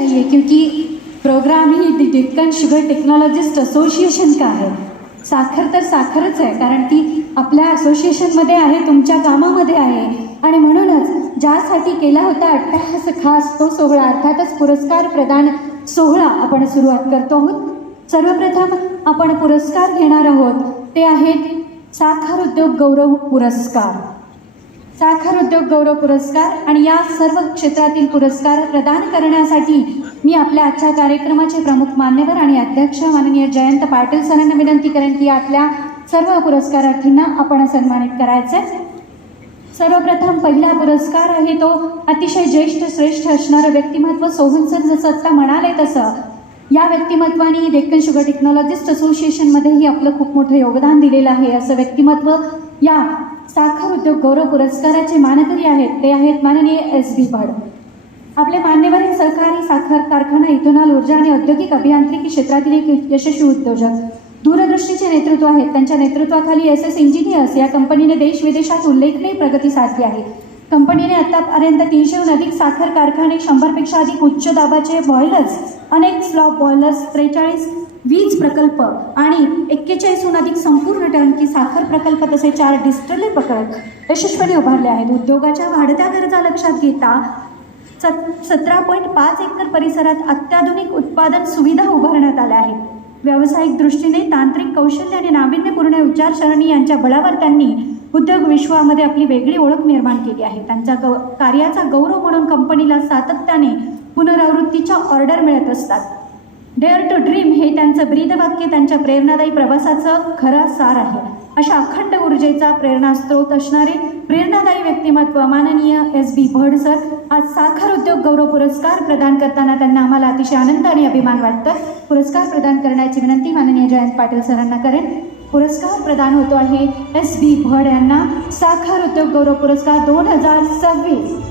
चाहिए क्योंकि प्रोग्राम ही Deccan sugar technologist association का आहे. साखर तर साखरच आहे, कारण ती आपल्या असोसिएशनमध्ये आहे, तुमच्या कामामध्ये आहे. आणि म्हणूनच ज्यासाठी केला होता अट्टहास खास तो सोहळा अर्थातच पुरस्कार प्रदान सोहळा आपण सुरुवात करतो आहोत. सर्वप्रथम आपण पुरस्कार घेणार आहोत ते आहेत साखर उद्योग गौरव पुरस्कार. साखर उद्योग गौरव पुरस्कार आणि या सर्व क्षेत्रातील पुरस्कार प्रदान करण्यासाठी मी आपल्या आजच्या कार्यक्रमाचे प्रमुख मान्यवर आणि अध्यक्ष माननीय जयंत पाटील सरांना विनंती करेन की यातल्या सर्व पुरस्कारार्थींना आपण सन्मानित करायचे. सर्वप्रथम पहिला पुरस्कार आहे तो अतिशय ज्येष्ठ श्रेष्ठ असणारं व्यक्तिमत्व. सोहन सर जसं आत्ता म्हणाले तसं या व्यक्तिमत्वाने डेक्कन शुगर टेक्नॉलॉजिस्ट असोसिएशनमध्येही आपलं खूप मोठं योगदान दिलेलं आहे. असं व्यक्तिमत्व या साखर उद्योग गौरव पुरस्काराचे मानकरी आहेत ते आहेत माननीय SB भड. आपले मान्यवर हे सहकारी साखर कारखाना इथेनॉल ऊर्जा आणि औद्योगिक अभियांत्रिकी क्षेत्रातील एक यशस्वी उद्योजक दूरदृष्टीचे नेतृत्व आहेत. त्यांच्या नेतृत्वाखाली SS इंजिनियर्स या कंपनीने देश विदेशात उल्लेखनीय प्रगती साधली आहे. कंपनीने आतापर्यंत 300हून अधिक साखर कारखाने, 100पेक्षा अधिक उच्च दाबाचे बॉयलर्स, अनेक स्लॉप बॉयलर्स, 43 वीज प्रकल्प आणि 41हून अधिक संपूर्ण टर्नकी साखर प्रकल्प तसे 4 डिस्टिलरी प्रकल्प यशस्वीपणे उभारले आहेत. उद्योगाच्या वाढत्या गरजा लक्षात घेता 17.5 एकर परिसरात अत्याधुनिक उत्पादन सुविधा उभारण्यात आल्या आहेत. व्यावसायिक दृष्टीने तांत्रिक कौशल्य आणि नाविन्यपूर्ण विचारसरणी यांच्या बळावर त्यांनी उद्योग विश्वामध्ये आपली वेगळी ओळख निर्माण केली आहे. त्यांच्या कार्याचा गौरव म्हणून कंपनीला सातत्याने पुनरावृत्तीच्या ऑर्डर मिळत असतात. डेअर टू ड्रीम हे त्यांचं ब्रीदवाक्य त्यांच्या प्रेरणादायी प्रवासाचं खरा सार आहे. अशा अखंड ऊर्जेचा प्रेरणास्त्रोत असणारे प्रेरणादायी व्यक्तिमत्व माननीय SB भड सर आज साखर उद्योग गौरव पुरस्कार प्रदान करताना त्यांना आम्हाला अतिशय आनंद आणि अभिमान वाटतं. पुरस्कार प्रदान करण्याची विनंती माननीय जयंत पाटील सरांना करेन. पुरस्कार प्रदान होतो आहे SB भड यांना साखर उद्योग गौरव पुरस्कार 2026.